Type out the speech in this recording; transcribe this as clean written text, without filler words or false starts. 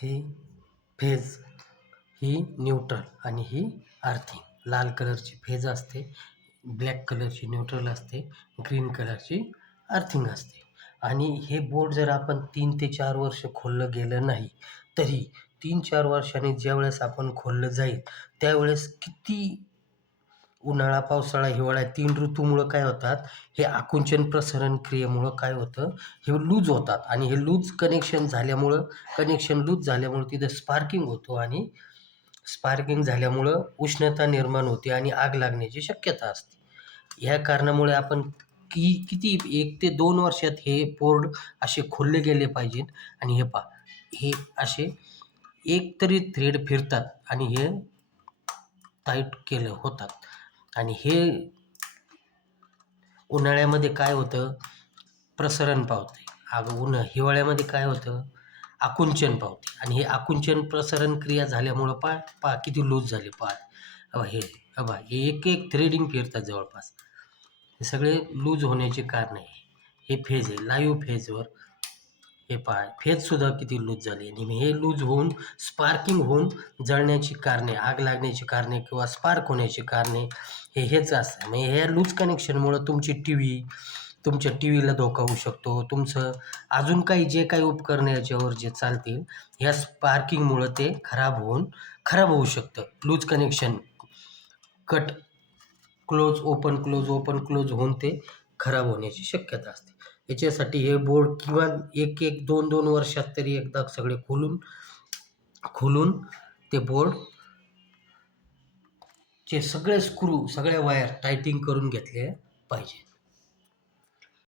ही phase, ही neutral आणि ही earthing. लाल कलरची फेज असते, ब्लॅक कलरची न्यूट्रल असते, ग्रीन कलरची अर्थिंग असते. आणि हे बोर्ड जर आपण 3 ते 4 वर्ष खोललं गेलं नाही, तरी 3-4 वर्षांनी ज्यावेळेस आपण खोललं जाईल, त्यावेळेस किती उन्हाळा, पावसाळा, हिवाळा 3 ऋतूमुळं काय होतात, हे आकुंचन प्रसरण क्रियेमुळं काय होतं, हे लूज होतात आणि हे लूज कनेक्शन लूज झाल्यामुळं तिथं स्पार्किंग होतो आणि स्पार्किंग झाल्यामुळं उष्णता निर्माण होते आणि आग लागण्याची शक्यता असते. ह्या कारणामुळे आपण किती 1 ते 2 वर्षात हे बोर्ड असे खोलले गेले पाहिजेत. आणि हे पहा, हे असे एक तरी थ्रेड फिरतात आणि हे टाईट केलं होतात. आणि हे उन्हाळ्यामध्ये काय होतं, प्रसरण पावते. हिवाळ्यामध्ये काय होतं, आकुंचन पावते. आणि हे आकुंचन प्रसरण क्रिया झाल्यामुळं पहा किती लूज झाले पहा. हे एक थ्रेडिंग फिरतात जवळपास. हे सगळे लूज होण्याचे कारण आहे. हे फेज आहे लाईव्ह फेजवर. हे पहा फेजसुद्धा किती लूज झाली आणि हे लूज होऊन स्पार्किंग होऊन जळण्याची कारणे, आग लागण्याची कारणे किंवा स्पार्क होण्याची कारणे हेच असतं. म्हणजे ह्या लूज कनेक्शनमुळं तुमच्या टीव्हीला धोका होऊ शकतो. तुमचं अजून काही जे काही उपकरणं याच्यावर जे चालतील, ह्या स्पार्किंगमुळं ते खराब होऊ शकतं. Loose connection cut, close open close open close होऊन ते खराब होण्याची शक्यता असते. याच्यासाठी हे बोर्ड किमान 1-1, 2-2 वर्षात तरी एकदा सगळे खोलून ते बोर्डचे सगळे स्क्रू, सगळ्या वायर टायटिंग करून घेतले पाहिजे.